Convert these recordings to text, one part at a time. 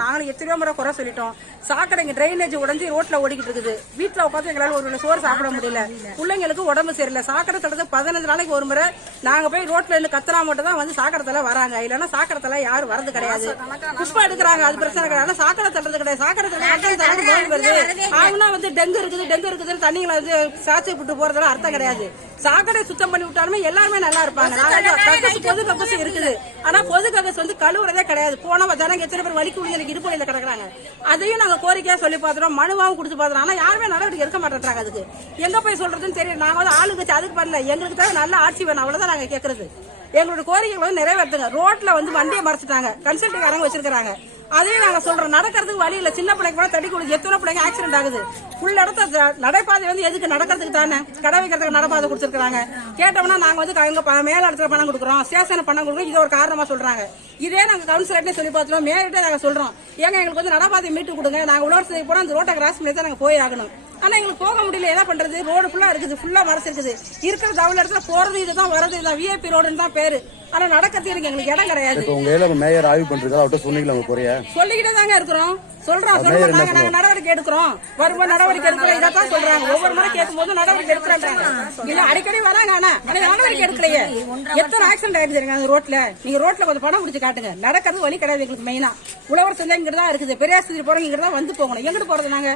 நாங்களும் எத்தனையோ முறை குறை சொல்லிட்டோம். சாக்கடை இங்க டிரைனேஜ் உடஞ்சி ரோட்ல ஓடிக்கிட்டு இருக்குது. வீட்டுல உட்காந்து எங்களால ஒரு சோறு சாப்பிட முடியல. பிள்ளைங்களுக்கு உடம்பு சரியில்லை. சாக்கடை தடுத்து பதினஞ்சு நாளைக்கு ஒரு முறை நாங்க போய் ரோட்ல இருந்து கத்துனா மட்டும் தான் வந்து சாக்கடத்துல வராங்க. இல்லைன்னா சாக்கடத்துல யாரும் வரது கிடையாது. புஷ்பா எடுக்கிறாங்க. அது பிரச்சனை கிடையாது. சாக்கடை தள்ளுறது கிடையாது. சாக்கடை தள்ளுறது நோய் வருது. ஆகுனா வந்து டெங்கு இருக்குது டெங்கு இருக்குதுன்னு தண்ணிங்களை வந்து சாச்சி விட்டு போறதுல அர்த்தம் கிடையாது. சாக்கடை சுத்தம் பண்ணி விட்டாலுமே எல்லாருமே நல்லா இருப்பாங்க. பொது இருக்குது. ஆனா பொது வந்து கழுவுறதே கிடையாது. போன ஜனங்க எத்தனை பேர் வலிக்கு விழுந்து எனக்கு இடுப்பையில கிடக்குறாங்க. அதையும் நாங்க கோரிக்கையா சொல்லி பாத்துறோம் மனுவாவும் கொடுத்து பாத்துறோம் ஆனா யாருமே நடவடிக்கை எடுக்க மாட்டேன்றாங்க அதுக்கு. எங்க போய் சொல்றதுன்னு தெரியல. நாங்க வந்து ஆளுங்க வச்சு அதுக்கு பண்ணல. எங்களுக்கு தான் நல்ல ஆட்சி வேணும். அவ்வளவுதான் நாங்க கேட்கறது எங்களோட கோரிக்கைகள் வந்து நிறைவேற்றுங்க. ரோட்ல வந்து வண்டியை மறைச்சிட்டாங்க. கன்சல்டிங் வச்சிருக்காங்க அதே நாங்க சொல்றோம் நடக்கிறதுக்கு வழி இல்ல. சின்ன பிள்ளைங்க கூட தடி கொடுக்கு எத்தனை பிள்ளைங்க ஆக்சிடென்ட் ஆகுது? ஃபுல் இடத்த நடைபாதை வந்து எதுக்கு? நடக்கிறதுக்கு தானே. கடை வைக்கிறதுக்கு நடைபாதை கொடுத்துருக்காங்க கேட்டோம்னா நாங்க வந்து அங்க மேல இடத்துல பணம் கொடுக்குறோம். ஸ்டேஷன் பணம் கொடுக்குறோம். இது ஒரு காரணமா சொல்றாங்க. இதே நாங்க கவுன்சிலர்ட்டே சொல்லி பார்த்துருவோம் மேலிட்டே நாங்க சொல்றோம். ஏங்க எங்களுக்கு வந்து நடைபாதை மீட்டு கொடுங்க. நாங்க உழவர் போறோம். அந்த ரோட்டை கிராஸ் பண்ணி தான் நாங்க போய் ஆகணும். ஆனா எங்களுக்கு போக முடியல. என்ன பண்றது? ரோடு ஃபுல்லா இருக்குது. ஃபுல்லா மறைச்சிருக்குது இருக்கிற தவள இடத்துல போறது இதுதான் வரது இதுதான் விஐபி ரோடுன்னு தான் பேரு. ஆனா நடக்கிறதுக்கு எனக்கு எங்களுக்கு இடம் கிடையாது. இப்போ உங்க ஏரியாவில் மேயர் ஆய்வு பண்றதா அவர்கிட்ட சொன்னீங்களா உங்க குறைய? சொல்லிக்கிட்டே தாங்க இருக்கிறோம். சொல்றோம் சொல்றோம் நாங்க நாங்க நடவடிக்கை எடுக்கிறோம். வரும்போது நடவடிக்கை எடுக்கிறோம் இதான் சொல்றாங்க. ஒவ்வொரு முறை கேட்கும் போது நடவடிக்கை எடுக்கிறாங்க இல்ல அடிக்கடி வராங்க ஆனா ஆனா நடவடிக்கை எடுக்கலையே. எத்தனை ஆக்சிடென்ட் ஆயிடுச்சு தெரியுங்க அந்த ரோட்ல நீங்க ரோட்ல கொஞ்சம் படம் பிடிச்சு காட்டுங்க. நடக்கிறது வழி கிடையாது எங்களுக்கு மெயினா உழவர் சந்தை இங்கிட்டு தான் இருக்குது. பெரியாஸ்திரி போறோம் இங்கிட்டு தான் வந்து போகணும். எங்கிட்டு போறது நாங்க?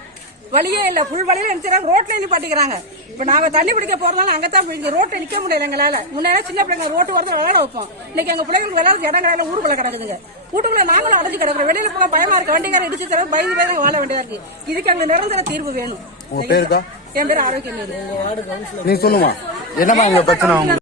வழியே இல்ல. புல் வழியில நினைச்சாங்க ரோட்ல நிப்பாட்டிக்கிறாங்க. இப்ப நாங்க தண்ணி பிடிக்க போறதுனால அங்கதான் பிடிக்க ரோட்ல நிக்க முடியல எங்களால. முன்னாடி சின்ன பிள்ளைங்க ரோட்டு வரது விளையாட வைப்போம். இன்னைக்கு எங்க பிள்ளைங்களுக்கு விளையாடுறது இடம் கிடையாது. ஊருக்குள்ள கிடக்குதுங்க. வீட்டுக்குள்ள நாங்களும் அடைஞ்சு கிடக்குறோம். வெளியில போக பயமா இருக்கு. வண்டிக்கார இடிச்சு தர பயந்து போய் வாழ வேண்டியதா இருக்கு. இதுக்கு எங்களுக்கு நிரந்தர தீர்வு வேணும். என் பேர் ஆரோக்கியம் நீங்க சொல்லுமா. என்னமா பிரச்சனை?